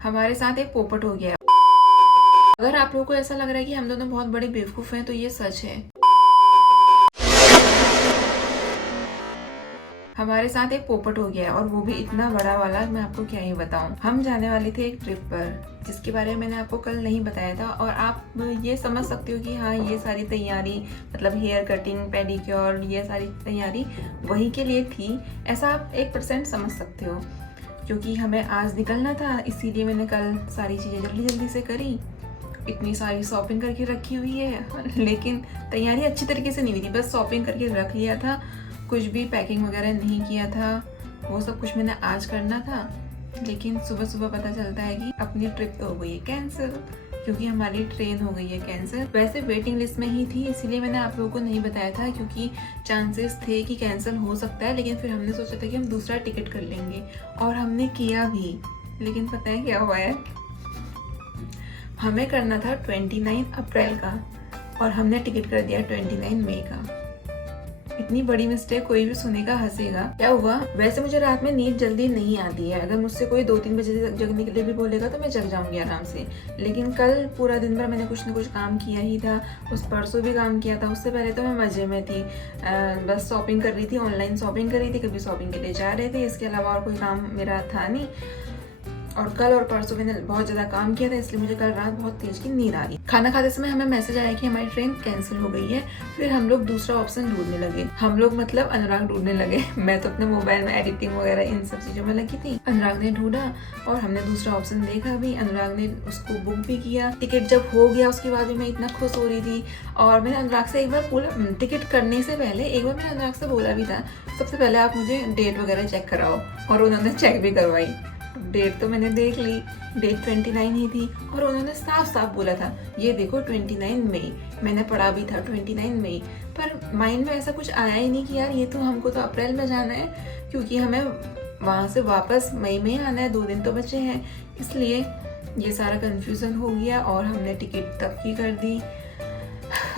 हमारे साथ एक पोपट हो गया है। अगर आप लोगों को ऐसा लग रहा है कि हम दोनों बहुत बड़े बेवकूफ हैं तो ये सच है। हमारे साथ एक पोपट हो गया है और वो भी इतना बड़ा वाला, मैं आपको क्या ही बताऊं। हम जाने वाले थे एक ट्रिप पर जिसके बारे में मैंने आपको कल नहीं बताया था, और आप ये समझ सकते हो कि हाँ, ये सारी तैयारी मतलब हेयर कटिंग, पेडिक्योर, ये सारी तैयारी वही के लिए थी, ऐसा आप 1% समझ सकते हो। क्योंकि हमें आज निकलना था, इसीलिए मैंने कल सारी चीज़ें जल्दी जल्दी से करी। इतनी सारी शॉपिंग करके रखी हुई है, लेकिन तैयारी अच्छी तरीके से नहीं हुई थी, बस शॉपिंग करके रख लिया था, कुछ भी पैकिंग वगैरह नहीं किया था। वो सब कुछ मैंने आज करना था, लेकिन सुबह सुबह पता चलता है कि अपनी ट्रिप तो हो गई है कैंसिल, क्योंकि हमारी ट्रेन हो गई है कैंसिल। वैसे वेटिंग लिस्ट में ही थी, इसीलिए मैंने आप लोगों को नहीं बताया था, क्योंकि चांसेस थे कि कैंसिल हो सकता है। लेकिन फिर हमने सोचा था कि हम दूसरा टिकट कर लेंगे, और हमने किया भी। लेकिन पता है क्या हुआ है, हमें करना था 29 अप्रैल का और हमने टिकट कर दिया 29 मई का। इतनी बड़ी मिस्टेक कोई भी सुनेगा हंसेगा। क्या हुआ, वैसे मुझे रात में नींद जल्दी नहीं आती है, अगर मुझसे कोई 2-3 बजे तक जगने के लिए भी बोलेगा तो मैं जग जाऊंगी आराम से। लेकिन कल पूरा दिन भर मैंने कुछ ना कुछ काम किया ही था, उस परसों भी काम किया था, उससे पहले तो मैं मजे में थी। बस शॉपिंग कर रही थी, ऑनलाइन शॉपिंग कर रही थी, कभी शॉपिंग के लिए जा रहे थे, इसके अलावा और कोई काम मेरा था नहीं। और कल और परसों मैंने बहुत ज़्यादा काम किया था, इसलिए मुझे कल रात बहुत तेज की नींद आ रही। खाना खाते समय हमें मैसेज आया कि हमारी ट्रेन कैंसिल हो गई है। फिर हम लोग दूसरा ऑप्शन ढूंढने लगे, हम लोग मतलब अनुराग ढूंढने लगे। मैं तो अपने मोबाइल में एडिटिंग वगैरह इन सब चीज़ों में लगी थी। अनुराग ने ढूंढा और हमने दूसरा ऑप्शन देखा भी, अनुराग ने उसको बुक भी किया। टिकट जब हो गया उसके बाद भी मैं इतना खुश हो रही थी। और मैंने अनुराग से एक बार पूरा टिकट करने से पहले एक बार मैंने अनुराग से बोला भी था, सबसे पहले आप मुझे डेट वगैरह चेक कराओ, और उन्होंने चेक भी करवाई। डेट तो मैंने देख ली, डेट 29 ही थी, और उन्होंने साफ साफ बोला था ये देखो 29 मई। मैंने पढ़ा भी था 29 मई, पर माइंड में ऐसा कुछ आया ही नहीं कि यार ये तो हमको तो अप्रैल में जाना है, क्योंकि हमें वहाँ से वापस मई में आना है, 2 दिन तो बचे हैं। इसलिए ये सारा कन्फ्यूज़न हो गया और हमने टिकट तब की कर दी।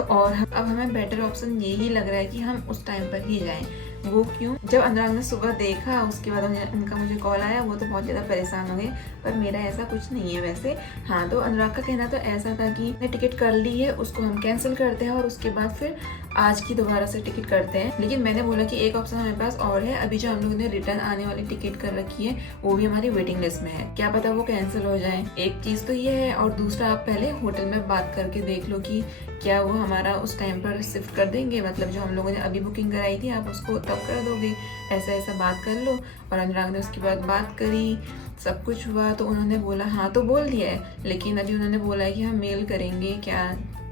और अब हमें बेटर ऑप्शन यही लग रहा है कि हम उस टाइम पर ही जाएं। वो क्यों, जब अनुराग ने सुबह देखा उसके बाद उनका मुझे कॉल आया, वो तो बहुत ज़्यादा परेशान हो गए, पर मेरा ऐसा कुछ नहीं है वैसे। हाँ, तो अनुराग का कहना तो ऐसा था कि ने टिकट कर ली है, उसको हम कैंसिल करते हैं और उसके बाद फिर आज की दोबारा से टिकट करते हैं। लेकिन मैंने बोला कि एक ऑप्शन हमारे पास और है, अभी जो हम लोगों ने रिटर्न आने वाली टिकट कर रखी है वो भी हमारी वेटिंग लिस्ट में है, क्या पता वो कैंसिल हो जाए। एक चीज़ तो ये है, और दूसरा आप पहले होटल में बात करके देख लो कि क्या वो हमारा उस टाइम पर शिफ्ट कर देंगे, मतलब जो हम लोगों ने अभी बुकिंग कराई थी आप उसको तब कर दोगे, ऐसा ऐसा बात कर लो। और अनुराग ने उसके बाद बात करी, सब कुछ हुआ, तो उन्होंने बोला हाँ तो बोल दिया है, लेकिन अभी उन्होंने बोला है कि हम मेल करेंगे क्या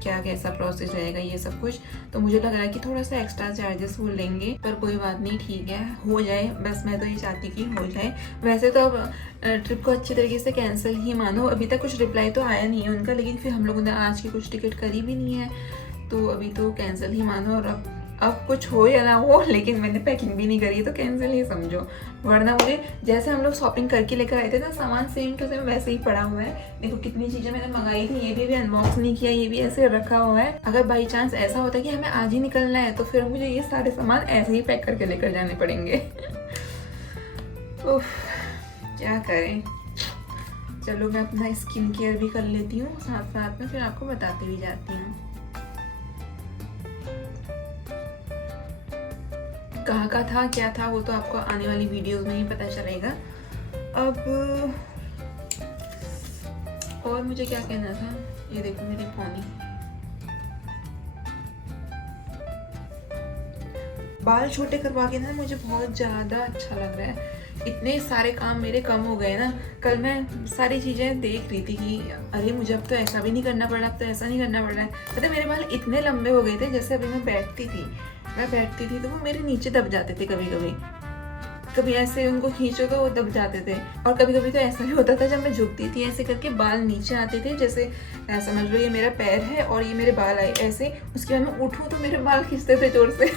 क्या कैसा प्रोसेस रहेगा ये सब कुछ। तो मुझे लग रहा है कि थोड़ा सा एक्स्ट्रा चार्जेस वो लेंगे, पर कोई बात नहीं, ठीक है, हो जाए, बस मैं तो ये चाहती कि हो जाए। वैसे तो अब ट्रिप को अच्छी तरीके से कैंसिल ही मानो, अभी तक कुछ रिप्लाई तो आया नहीं है उनका, लेकिन फिर हम लोगों ने आज की कुछ टिकट करी भी नहीं है, तो अभी तो कैंसिल ही मानो। और अब कुछ हो या ना हो, लेकिन मैंने पैकिंग भी नहीं करी तो कैंसिल ही समझो। वरना मुझे जैसे हम लोग शॉपिंग करके लेकर आए थे ना, सामान सेम टू सेम वैसे ही पड़ा हुआ है। देखो कितनी चीज़ें मैंने मंगाई थी, ये भी अनबॉक्स नहीं किया, ये भी ऐसे रखा हुआ है। अगर बाई चांस ऐसा होता है कि हमें आज ही निकलना है तो फिर मुझे ये सारे सामान ऐसे ही पैक करके लेकर जाने पड़ेंगे। उफ, क्या करें। चलो मैं अपना स्किन केयर भी कर लेती हूँ साथ साथ में, फिर आपको बताती भी जाती हूँ। कहाँ का था क्या था वो तो आपको आने वाली वीडियोस में ही पता चलेगा। अब और मुझे क्या कहना था, ये देखो मेरी पोनी, बाल छोटे करवा के ना मुझे बहुत ज़्यादा अच्छा लग रहा है। इतने सारे काम मेरे कम हो गए ना, कल मैं सारी चीज़ें देख रही थी कि अरे मुझे अब तो ऐसा भी नहीं करना पड़ रहा, अब तो ऐसा नहीं करना पड़ रहा है। पता है मेरे बाल इतने लंबे हो गए थे, जैसे अभी मैं बैठती थी तो वो मेरे नीचे दब जाते थे, कभी ऐसे उनको खींचो तो वो दब जाते थे, और कभी कभी तो ऐसा भी होता था जब मैं झुकती थी ऐसे करके बाल नीचे आते थे, जैसे समझ लो ये मेरा पैर है और ये मेरे बाल आए ऐसे, उसके बाद मैं उठूँ तो मेरे बाल खींचते थे जोर से।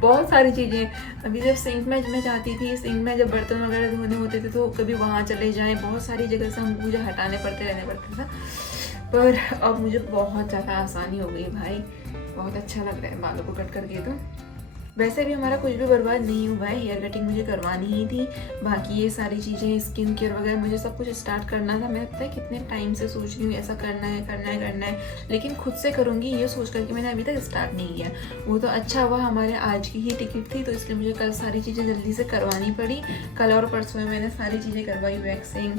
बहुत सारी चीज़ें। अभी जब सिंक में मैं जाती थी, सिंक में जब बर्तन वगैरह धोने होते थे तो कभी वहाँ चले जाएं, बहुत सारी जगह से हमको मुझे हटाने रहने पड़ता था। पर अब मुझे बहुत ज़्यादा आसानी हो गई भाई, बहुत अच्छा लग रहा है बालों को कट करके। तो वैसे भी हमारा कुछ भी बर्बाद नहीं हुआ है, हेयर कटिंग मुझे करवानी ही थी। बाकी ये सारी चीज़ें स्किन केयर वगैरह मुझे सब कुछ स्टार्ट करना था। मैं पता है कितने टाइम से सोच रही हूँ ऐसा करना है करना है करना है, लेकिन खुद से करूँगी ये सोच करके मैंने अभी तक स्टार्ट नहीं किया। वो तो अच्छा हुआ हमारे आज की ही टिकट थी, तो इसलिए मुझे कल सारी चीज़ें जल्दी से करवानी पड़ी। कल और परसों में मैंने सारी चीज़ें करवाई, वैक्सिंग,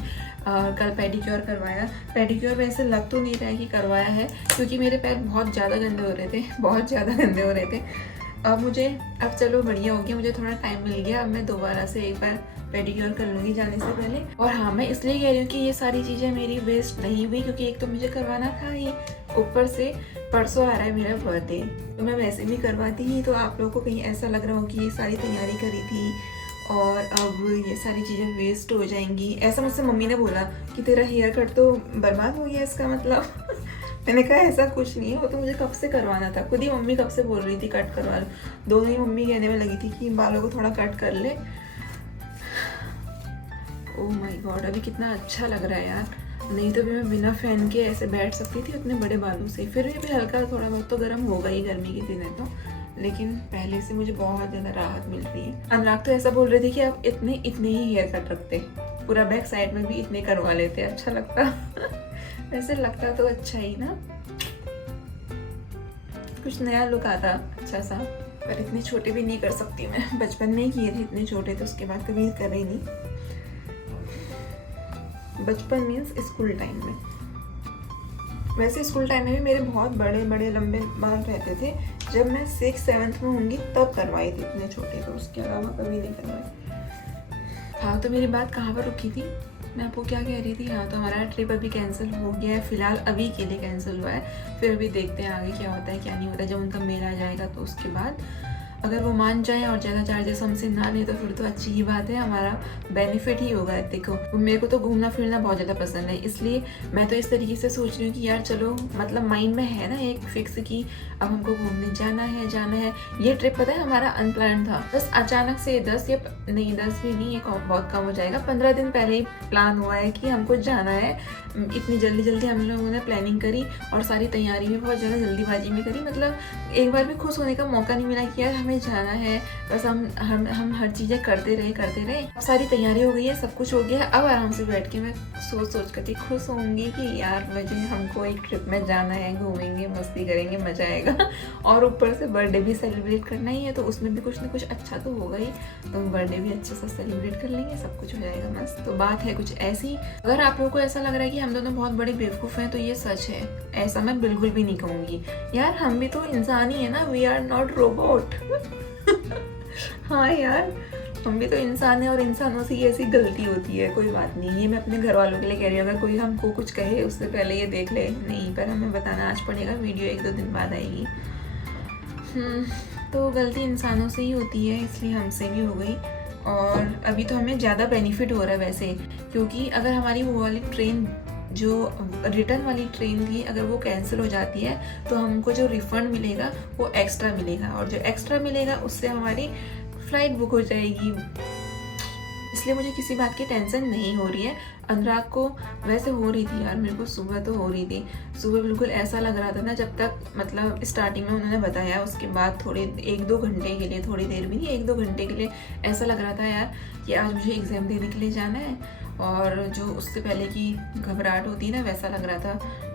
कल पेडिक्योर करवाया। पेडिक्योर वैसे लग तो नहीं रहा है कि करवाया है, क्योंकि मेरे पैर बहुत ज़्यादा गंदे हो रहे थे, बहुत ज़्यादा गंदे हो रहे थे। अब चलो बढ़िया हो गया, मुझे थोड़ा टाइम मिल गया। अब मैं दोबारा से एक बार पेडिक्योर कर लूँगी जाने से पहले। और हाँ, मैं इसलिए कह रही हूँ कि ये सारी चीज़ें मेरी वेस्ट नहीं हुई, क्योंकि एक तो मुझे करवाना था ही, ऊपर से परसों आ रहा है मेरा बर्थडे, तो मैं वैसे भी करवाती ही। तो आप लोगों को कहीं ऐसा लग रहा हो कि ये सारी तैयारी करी थी और अब ये सारी चीज़ें वेस्ट हो जाएंगी, ऐसा मुझसे मम्मी ने बोला कि तेरा हेयर कट तो बर्बाद हो गया इसका मतलब। मैंने कहा ऐसा कुछ नहीं है, वो तो मुझे कब से करवाना था। खुद ही मम्मी कब से बोल रही थी कट करवा लो, दोनों ही मम्मी कहने में लगी थी कि बालों को थोड़ा कट कर ले। ओह माय गॉड, अभी कितना अच्छा लग रहा है यार। नहीं तो भी मैं बिना फैन के ऐसे बैठ सकती थी उतने बड़े बालों से। फिर भी हल्का थोड़ा बहुत तो गर्म होगा ही गर्मी के दिन है तो, लेकिन पहले से मुझे बहुत ज़्यादा राहत मिल रही है। अनुराग तो ऐसा बोल रहे थे कि आप इतने ही हेयर कट रखते, पूरा बैक साइड में भी इतने करवा लेते, अच्छा लगता। वैसे लगता तो अच्छा ही ना, कुछ नया लुक आता अच्छा सा। पर इतने छोटे भी नहीं कर सकती मैं, बचपन में ही किए थे इतने छोटे, तो उसके बाद कभी कर ही नहीं। बचपन मीन्स स्कूल टाइम में। वैसे स्कूल टाइम में भी मेरे बहुत बड़े बड़े लंबे बाल रहते थे, जब मैं 6th-7th में होंगी तब करवाए थे इतने छोटे, तो उसके अलावा कभी नहीं करवाए। हाँ, तो मेरी बात कहाँ पर रुकी थी, मैं आपको क्या कह रही थी। हाँ, तो हमारा ट्रिप अभी कैंसिल हो गया है, फिलहाल अभी के लिए कैंसिल हुआ है। फिर भी देखते हैं आगे क्या होता है क्या नहीं होता है। जब उनका मेल आ जाएगा तो उसके बाद अगर वो मान जाए और ज़्यादा चार्जेस हमसे ना लें तो फिर तो अच्छी ही बात है, हमारा बेनिफिट ही होगा। देखो मेरे को तो घूमना फिरना बहुत ज़्यादा पसंद है, इसलिए मैं तो इस तरीके से सोच रही हूँ कि यार चलो, मतलब माइंड में है ना एक फिक्स कि अब हमको घूमने जाना है। ये ट्रिप पता है हमारा अनप्लान था, बस अचानक से 10 भी नहीं, एक बहुत कम हो जाएगा, 15 दिन पहले ही प्लान हुआ है कि हमको जाना है। इतनी जल्दी हम लोगों ने प्लानिंग करी और सारी तैयारी भी बहुत ज़्यादा जल्दीबाजी में करी। मतलब एक बार भी खुश होने का मौका नहीं मिला कि यार हमें जाना है, बस हम हर चीज़ें करते रहे। अब सारी तैयारी हो गई है, सब कुछ हो गया है। अब आराम से बैठ के मैं सोच करके खुश होंगी कि यार हमको एक ट्रिप में जाना है, घूमेंगे, मस्ती करेंगे, मजा आएगा। और ऊपर से बर्थडे भी सेलिब्रेट करना ही है, तो उसमें भी कुछ ना कुछ अच्छा तो होगा ही, तो बर्थडे भी अच्छे से सेलिब्रेट कर लेंगे, सब कुछ हो जाएगा मस्त। तो बात है कुछ ऐसी। अगर आप लोगों को ऐसा लग रहा है कि हम दोनों बहुत बड़े बेवकूफ़ हैं, तो ये सच है, ऐसा मैं बिल्कुल भी नहीं कहूँगी। यार हम भी तो इंसान ही है ना, वी आर नॉट रोबोट। हाँ यार, हम भी तो इंसान है और इंसानों से ये ऐसी गलती होती है, कोई बात नहीं। ये मैं अपने घर वालों के लिए कह रही हूँ, अगर कोई हमको कुछ कहे उससे पहले ये देख ले, नहीं पर हमें बताना आज पड़ेगा, वीडियो 1-2 दिन बाद आएगी। तो गलती इंसानों से ही होती है, इसलिए हमसे भी हो गई। और अभी तो हमें ज़्यादा बेनिफिट हो रहा है वैसे, क्योंकि अगर हमारी वो वाली ट्रेन, जो रिटर्न वाली ट्रेन थी, अगर वो कैंसिल हो जाती है तो हमको जो रिफ़ंड मिलेगा वो एक्स्ट्रा मिलेगा, और जो एक्स्ट्रा मिलेगा उससे हमारी फ़्लाइट बुक हो जाएगी। इसलिए मुझे किसी बात की टेंशन नहीं हो रही है। अनुराग को वैसे हो रही थी यार, मेरे को सुबह तो हो रही थी। सुबह बिल्कुल ऐसा लग रहा था ना, जब तक मतलब स्टार्टिंग में उन्होंने बताया, उसके बाद थोड़े 1-2 घंटे के लिए, थोड़ी देर भी नहीं, 1-2 घंटे के लिए ऐसा लग रहा था यार कि आज मुझे एग्ज़ाम देने के लिए जाना है। और जो उससे पहले की घबराहट होती है ना, वैसा लग रहा था।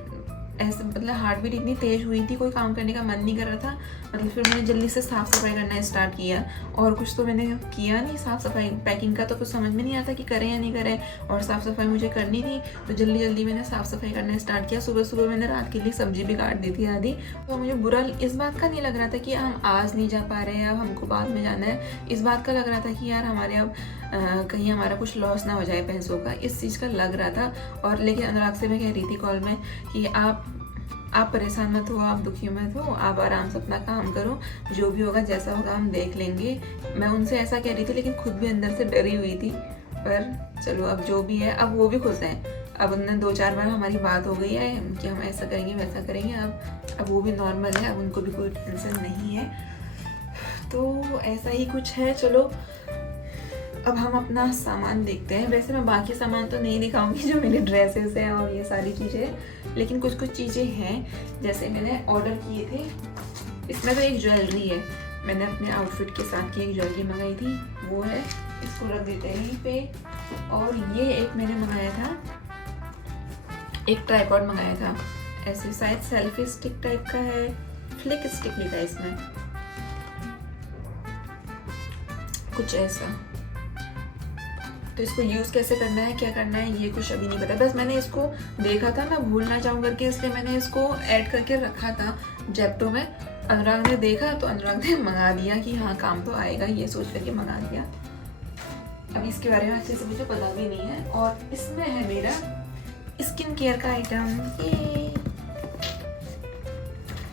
ऐसे मतलब हार्ट बीट इतनी तेज़ हुई थी, कोई काम करने का मन नहीं कर रहा था। मतलब फिर मैंने जल्दी से साफ़ सफाई करना स्टार्ट किया, और कुछ तो मैंने किया नहीं साफ़ सफाई, पैकिंग का तो कुछ समझ में नहीं आता कि करें या नहीं करें, और साफ़ सफाई मुझे करनी थी, तो जल्दी मैंने साफ़ सफाई करना स्टार्ट किया। सुबह मैंने रात के लिए सब्जी भी काट दी थी आधी। तो मुझे बुरा इस बात का नहीं लग रहा था कि हम आज नहीं जा पा रहे हैं, अब हमको बाद में जाना है। इस बात का लग रहा था कि यार हमारे अब कहीं हमारा कुछ लॉस ना हो जाए पैसों का, इस चीज़ का लग रहा था। और लेकिन अनुराग से मैं कह रही थी कॉल में कि आप परेशान मत हो, आप दुखी मत हो, आप आराम से अपना काम करो, जो भी होगा जैसा होगा हम देख लेंगे। मैं उनसे ऐसा कह रही थी, लेकिन खुद भी अंदर से डरी हुई थी। पर चलो अब जो भी है, अब वो भी खुश हैं। अब उनने 2-4 बार हमारी बात हो गई है कि हम ऐसा करेंगे वैसा करेंगे। अब वो भी नॉर्मल है, अब उनको भी कोई टेंशन नहीं है। तो ऐसा ही कुछ है। चलो अब हम अपना सामान देखते हैं। वैसे मैं बाकी सामान तो नहीं दिखाऊंगी, जो मेरी ड्रेसेस हैं और ये सारी चीज़ें, लेकिन कुछ चीज़ें हैं जैसे मैंने ऑर्डर किए थे। इसमें तो एक ज्वेलरी है, मैंने अपने आउटफिट के साथ की एक ज्वेलरी मंगाई थी, वो है, इसको रख देते हैं यहीं पे। और ये एक मैंने मंगाया था, एक ट्राइपॉड मंगाया था, ऐसे शायद सेल्फी स्टिक टाइप का है, फ्लिक स्टिक लिखा है इसमें, कुछ ऐसा। तो इसको यूज़ कैसे करना है, क्या करना है, ये कुछ अभी नहीं पता। बस मैंने इसको देखा था, मैं भूल ना जाऊँ करके, इसलिए मैंने इसको ऐड करके रखा था जेप्टो में। अनुराग ने देखा तो अनुराग ने मंगा दिया कि हाँ काम तो आएगा, ये सोच करके मंगा दिया। अभी इसके बारे में अच्छे से मुझे पता भी नहीं है। और इसमें है मेरा स्किन केयर का आइटम, ये।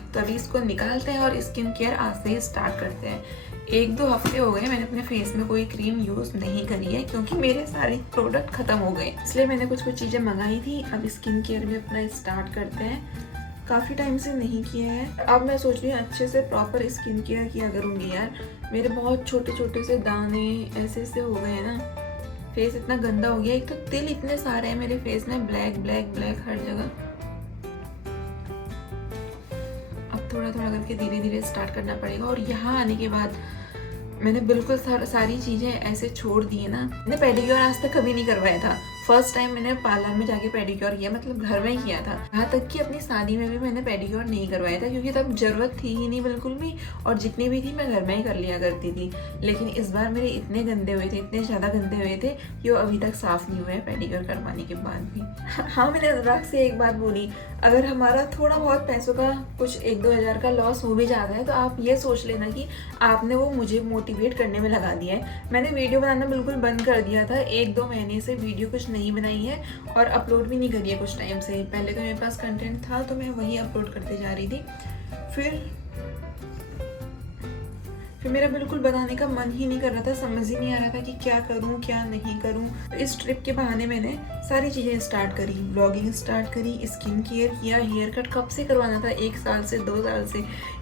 तो अभी इसको निकालते हैं और स्किन केयर आज से ही स्टार्ट करते हैं। 1-2 हफ्ते हो गए मैंने अपने फेस में कोई क्रीम यूज़ नहीं करी है, क्योंकि मेरे सारे प्रोडक्ट ख़त्म हो गए, इसलिए मैंने कुछ चीज़ें मंगाई थी। अब स्किन केयर में अपना स्टार्ट करते हैं, काफ़ी टाइम से नहीं किया है। अब मैं सोच रही हूँ अच्छे से प्रॉपर स्किन केयर किया करूँगी यार। मेरे बहुत छोटे छोटे से दाने ऐसे ऐसे हो गए हैं ना, फेस इतना गंदा हो गया। एक तो तिल इतने सारे हैं मेरे फेस में, ब्लैक ब्लैक ब्लैक हर जगह। अब थोड़ा थोड़ा करके धीरे धीरे स्टार्ट करना पड़ेगा। और यहाँ आने के बाद मैंने बिल्कुल सारी चीज़ें ऐसे छोड़ दी है ना। मैंने पेडिक्योर आज तक कभी नहीं करवाया था, फर्स्ट टाइम मैंने पार्लर में जाके पेडिक्योर किया, मतलब घर में ही किया था। यहाँ तक कि अपनी शादी में भी मैंने पेडिक्योर नहीं करवाया था, क्योंकि तब जरूरत थी ही नहीं बिल्कुल भी, और जितनी भी थी मैं घर में ही कर लिया करती थी। लेकिन इस बार मेरे इतने गंदे हुए थे, इतने ज़्यादा गंदे हुए थे कि वो अभी तक साफ़ नहीं हुए पेडिक्योर करवाने के बाद भी। हाँ, मैंने अनुराग से एक बात बोली, अगर हमारा थोड़ा बहुत पैसों का कुछ 1-2 हज़ार का लॉस हो भी जाता है तो आप ये सोच लेना कि आपने वो मुझे मोटिवेट करने में लगा दिया है। मैंने वीडियो बनाना बिल्कुल बंद कर दिया था, 1-2 महीने से वीडियो कुछ नहीं बनाई है और अपलोड भी नहीं करी है कुछ टाइम से। पहले तो मेरे पास कंटेंट था तो मैं वही अपलोड करते जा रही थी, फिर मेरा बिल्कुल बनाने का मन ही नहीं कर रहा था, समझ ही नहीं आ रहा था कि क्या करूं क्या नहीं करूं। तो इस ट्रिप के बहाने मैंने सारी चीज़ें स्टार्ट करी, ब्लॉगिंग स्टार्ट करी, स्किन केयर किया, हेयर कट कब से करवाना था, 1 साल से 2 साल से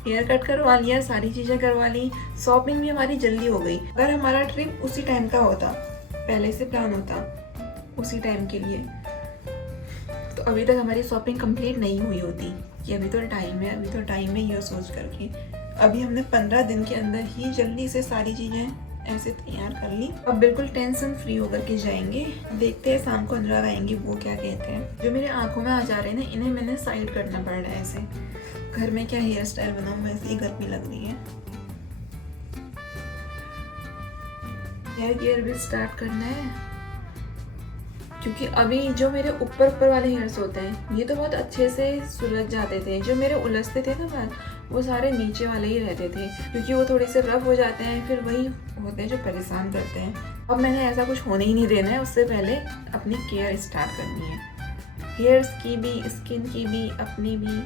हेयर कट करवा लिया, सारी चीज़ें करवा ली। शॉपिंग भी हमारी जल्दी हो गई। अगर हमारा ट्रिप उसी टाइम का होता, पहले से प्लान होता उसी टाइम के लिए, तो अभी तक हमारी शॉपिंग कंप्लीट नहीं हुई होती कि अभी तो टाइम है, अभी तो टाइम है, ये सोच करके। अभी हमने 15 दिन के अंदर ही जल्दी से सारी चीज़ें ऐसे तैयार कर ली। अब बिल्कुल टेंशन फ्री होकर के जाएंगे। देखते हैं शाम को अनुराग आएंगे, वो क्या कहते हैं। जो मेरे आंखों में आ जा रहे हैं ना, इन्हें मैंने साइड करना पड़ रहा है ऐसे। घर में क्या हेयर स्टाइल बनाऊँ, वैसे ही गर्मी लग रही है। हेयर केयर भी स्टार्ट करना है, क्योंकि अभी जो मेरे ऊपर वाले हेयर्स होते हैं ये तो बहुत अच्छे से सुलझ जाते थे, जो मेरे उलझते थे ना बाल, वो सारे नीचे वाले ही रहते थे, क्योंकि वो थोड़े से रफ हो जाते हैं, फिर वही होते हैं जो परेशान करते हैं। अब मैंने ऐसा कुछ होने ही नहीं देना है, उससे पहले अपनी केयर स्टार्ट करनी है, हेयर्स की भी, स्किन की भी, अपनी भी,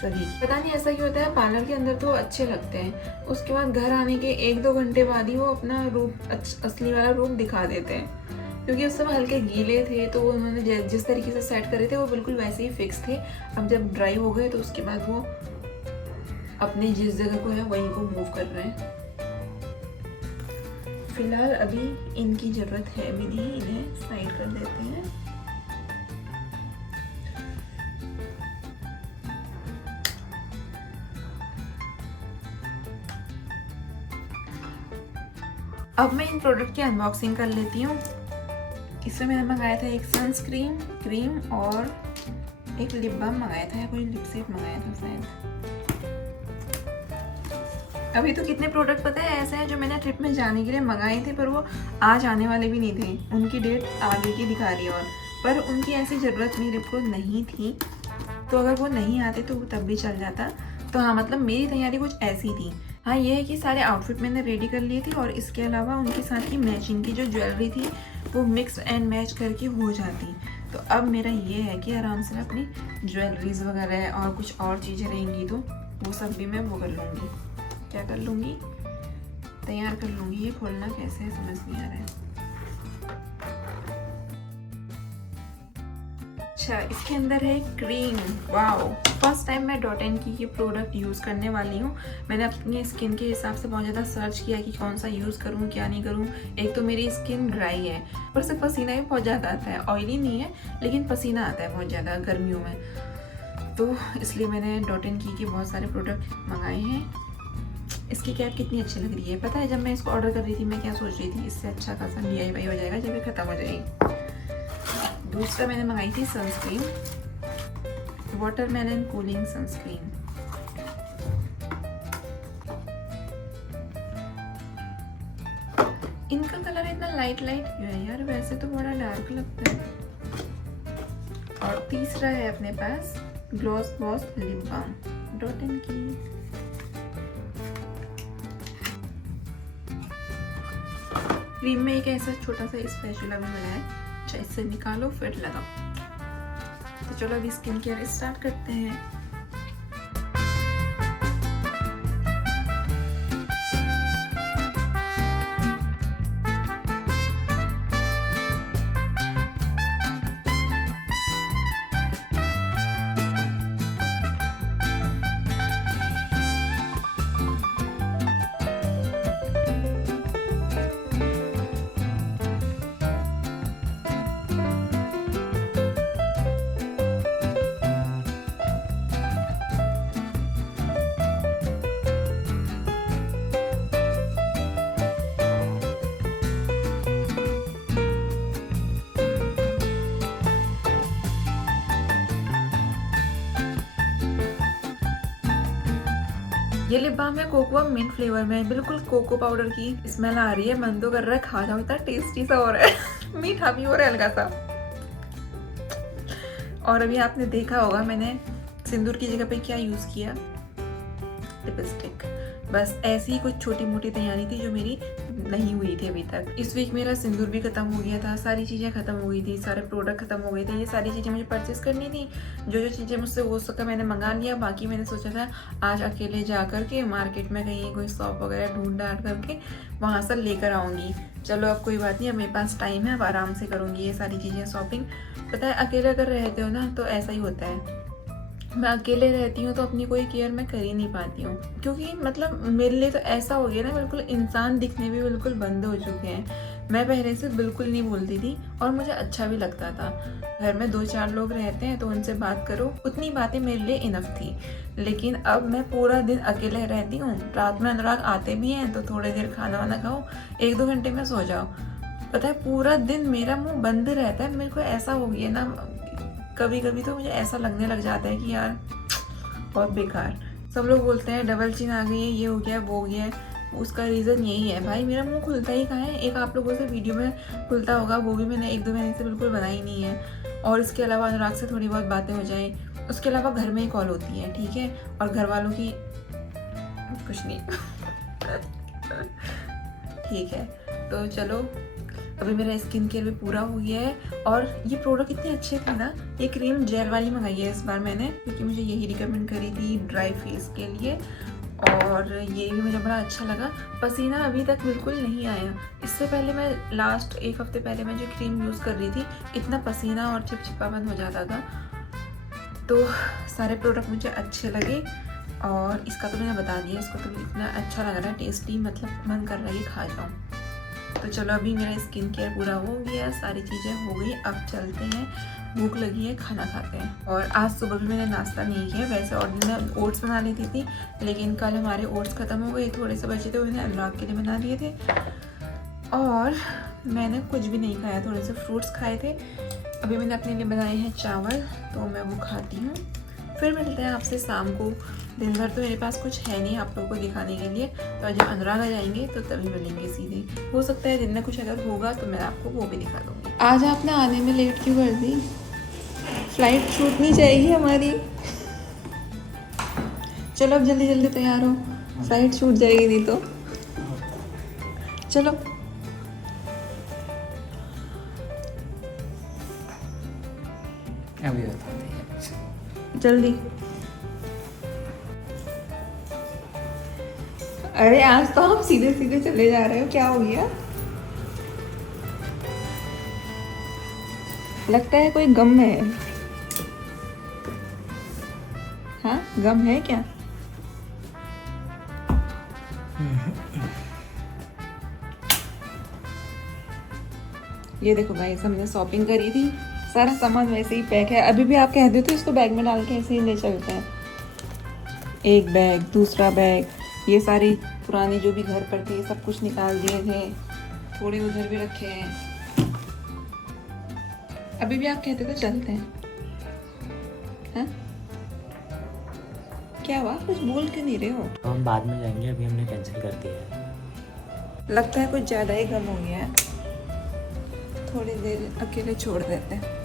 सभी। पता नहीं ऐसा क्यों होता है, पार्लर के अंदर तो अच्छे लगते हैं, उसके बाद घर आने के 1-2 घंटे बाद ही वो अपना रूप, असली वाला रूप दिखा देते हैं। क्योंकि उस समय हल्के गीले थे तो वो उन्होंने जिस तरीके से सेट करे थे वो बिल्कुल वैसे ही फिक्स थे। अब जब ड्राई हो गए तो उसके बाद वो अपने जिस जगह को है वहीं को मूव कर रहे हैं। फिलहाल अभी इनकी ज़रूरत है भी नहीं, इन्हें साइड कर देते हैं। अब मैं इन प्रोडक्ट की अनबॉक्सिंग कर लेती हूँ। इसमें मैंने मंगाया था एक सनस्क्रीन, क्रीम और एक लिप बाम मंगाया था, या कोई लिपस्टिक मंगाया था शायद। अभी तो कितने प्रोडक्ट पता है ऐसे हैं जो मैंने ट्रिप में जाने के लिए मंगाए थे, पर वो आज आने वाले भी नहीं थे, उनकी डेट आगे की दिखा रही है। और पर उनकी ऐसी ज़रूरत मेरे को नहीं थी, तो अगर वो नहीं आते तो तब भी चल जाता। तो हाँ, मतलब मेरी तैयारी कुछ ऐसी थी। हाँ, ये है कि सारे आउटफिट मैंने रेडी कर लिए थे, और इसके अलावा उनके साथ की मैचिंग की जो ज्वेलरी थी वो मिक्स एंड मैच करके हो जाती। तो अब मेरा ये है कि आराम से अपनी ज्वेलरीज वगैरह और कुछ और चीज़ें रहेंगी तो वो सब भी मैं वो कर लूँगी। क्या कर लूँगी? तैयार कर लूँगी। ये खोलना कैसे है समझ नहीं आ रहा है। अच्छा, इसके अंदर है क्रीम। वाओ, फर्स्ट टाइम मैं डॉट एंड की ये प्रोडक्ट यूज़ करने वाली हूँ। मैंने अपनी स्किन के हिसाब से बहुत ज़्यादा सर्च किया कि कौन सा यूज़ करूँ क्या नहीं करूँ। एक तो मेरी स्किन ड्राई है, ऊपर से पसीना भी बहुत ज़्यादा आता है। ऑयली नहीं है लेकिन पसीना आता है बहुत ज़्यादा गर्मियों में, तो इसलिए मैंने डॉट एंड की के बहुत सारे प्रोडक्ट मंगाए हैं। इसकी कैप कितनी अच्छी लग रही है। पता है जब मैं इसको ऑर्डर कर रही थी मैं क्या सोच रही थी, इससे अच्छा खासा DIY हो जाएगा जब ये खत्म हो जाएगी। दूसरा मैंने मंगाई थी सनस्क्रीन, वाटरमेलन कूलिंग सनस्क्रीन। इनका कलर इतना लाइट क्यों है यार, वैसे तो बड़ा डार्क लगता है। और तीसरा है अपने पास Gloss Boss lip balm Dot and Key. Cream में एक ऐसा छोटा सा स्पैचुला भी मिला है, अच्छा इससे निकालो फिर लगाओ। तो चलो अभी स्किन केयर स्टार्ट करते हैं। ये लिप बाम है कोकोआ मिंट फ्लेवर में, बिल्कुल कोको पाउडर की स्मेल आ रही है। मन तो कर रहा है खा जाओ, इतना टेस्टी सा हो रहा है मीठा भी हो रहा है हल्का सा। और अभी आपने देखा होगा मैंने सिंदूर की जगह पे क्या यूज किया, लिपस्टिक। बस ऐसी ही कुछ छोटी मोटी तैयारी थी जो मेरी नहीं हुई थी अभी तक। इस वीक मेरा सिंदूर भी खत्म हो गया था, सारी चीज़ें खत्म हो गई थी, सारे प्रोडक्ट खत्म हो गए थे। ये सारी चीज़ें मुझे परचेस करनी थी, जो चीज़ें मुझसे हो सका मैंने मंगा लिया। बाकी मैंने सोचा था आज अकेले जा करके मार्केट में कहीं कोई शॉप वगैरह ढूंढ डांट करके वहाँ से लेकर आऊँगी। चलो अब कोई बात नहीं, अब मेरे पास टाइम है, अब आराम से करूँगी ये सारी चीज़ें शॉपिंग। पता है अकेले अगर रहते हो ना तो ऐसा ही होता है। मैं अकेले रहती हूँ तो अपनी कोई केयर मैं कर ही नहीं पाती हूँ, क्योंकि मतलब मेरे लिए तो ऐसा हो गया ना, बिल्कुल इंसान दिखने भी बिल्कुल बंद हो चुके हैं। मैं पहले से बिल्कुल नहीं बोलती थी और मुझे अच्छा भी लगता था। घर में 2-4 लोग रहते हैं तो उनसे बात करो, उतनी बातें मेरे लिए इनफ थी। लेकिन अब मैं पूरा दिन अकेले रहती हूँ, रात में अनुराग आते भी हैं तो थोड़ी देर खाना वाना खाओ, 1-2 घंटे में सो जाओ। पता है पूरा दिन मेरा मुँह बंद रहता है। मेरे को ऐसा हो गया ना, कभी कभी तो मुझे ऐसा लगने लग जाता है कि यार बहुत बेकार। सब लोग बोलते हैं डबल चिन आ गई है, ये हो गया वो हो गया, उसका रीज़न यही है भाई, मेरा मुंह खुलता ही कहाँ है। एक आप लोगों से वीडियो में खुलता होगा, वो भी मैंने 1-2 महीने से बिल्कुल बनाई नहीं है। और इसके अलावा अनुराग से थोड़ी बहुत बातें हो जाएं, उसके अलावा घर में ही कॉल होती है, ठीक है। और घर वालों की कुछ नहीं ठीक है। तो चलो अभी मेरा स्किन केयर भी पूरा हो गया है। और ये प्रोडक्ट इतने अच्छे थे ना, ये क्रीम जेल वाली मंगाई है इस बार मैंने, क्योंकि मुझे यही रिकमेंड करी थी ड्राई फेस के लिए। और ये भी मुझे बड़ा अच्छा लगा। पसीना अभी तक बिल्कुल नहीं आया। इससे पहले मैं लास्ट 1 हफ्ते पहले मैं जो क्रीम यूज़ कर रही थी, इतना पसीना और चिपचिपापन हो जाता था। तो सारे प्रोडक्ट मुझे अच्छे लगे और इसका तो मैंने बता दिया, इसको तो इतना अच्छा लग रहा है, टेस्टी, मतलब मन कर रहा है कि खा जाऊँ। तो चलो अभी मेरा स्किन केयर पूरा हो गया, सारी चीज़ें हो गई, अब चलते हैं, भूख लगी है, खाना खाते हैं। और आज सुबह भी मैंने नाश्ता नहीं किया। वैसे और दिन में ओट्स बना लेती थी, लेकिन कल हमारे ओट्स ख़त्म हो गए, थोड़े से बचे थे, उन्हें अनुराग के लिए बना दिए थे। और मैंने कुछ भी नहीं खाया, थोड़े से फ्रूट्स खाए थे। अभी मैंने अपने लिए बनाए हैं चावल, तो मैं वो खाती हूँ। फिर मिलते हैं आपसे शाम को। दिन भर तो मेरे पास कुछ है नहीं आप लोगों को दिखाने के लिए, तो जब अनुराग आ जाएंगे तो तभी मिलेंगे सीधे। हो सकता है दिन में कुछ अगर होगा तो मैं आपको वो भी दिखा दूँगी। आज आपने आने में लेट क्यों कर दी? फ्लाइट छूटनी चाहिए हमारी। चलो अब जल्दी जल्दी तैयार हो, फ्लाइट छूट जाएगी नहीं तो। चलो अभी बताते हैं जल्दी। अरे आज तो हम सीधे सीधे चले जा रहे हो, क्या हो गया? लगता है कोई गम है। हाँ गम है क्या? ये देखो भाई, हमने शॉपिंग करी थी, सारा सामान वैसे ही पैक है। अभी भी आप कह देते इसको बैग में डाल के ऐसे ही ले चलते हैं। एक बैग, दूसरा बैग, ये सारी पुराने जो भी घर पर थे सब कुछ निकाल दिए थे, थोड़े उधर भी रखे हैं। अभी भी आप कहते थे चलते हैं, हाँ? क्या हुआ, कुछ बोल क्यों नहीं रहे हो? तो हम बाद में जाएंगे, अभी हमने कैंसिल कर दिया है। लगता है कुछ ज़्यादा ही गम हो गया है, थोड़ी देर अकेले छोड़ देते हैं।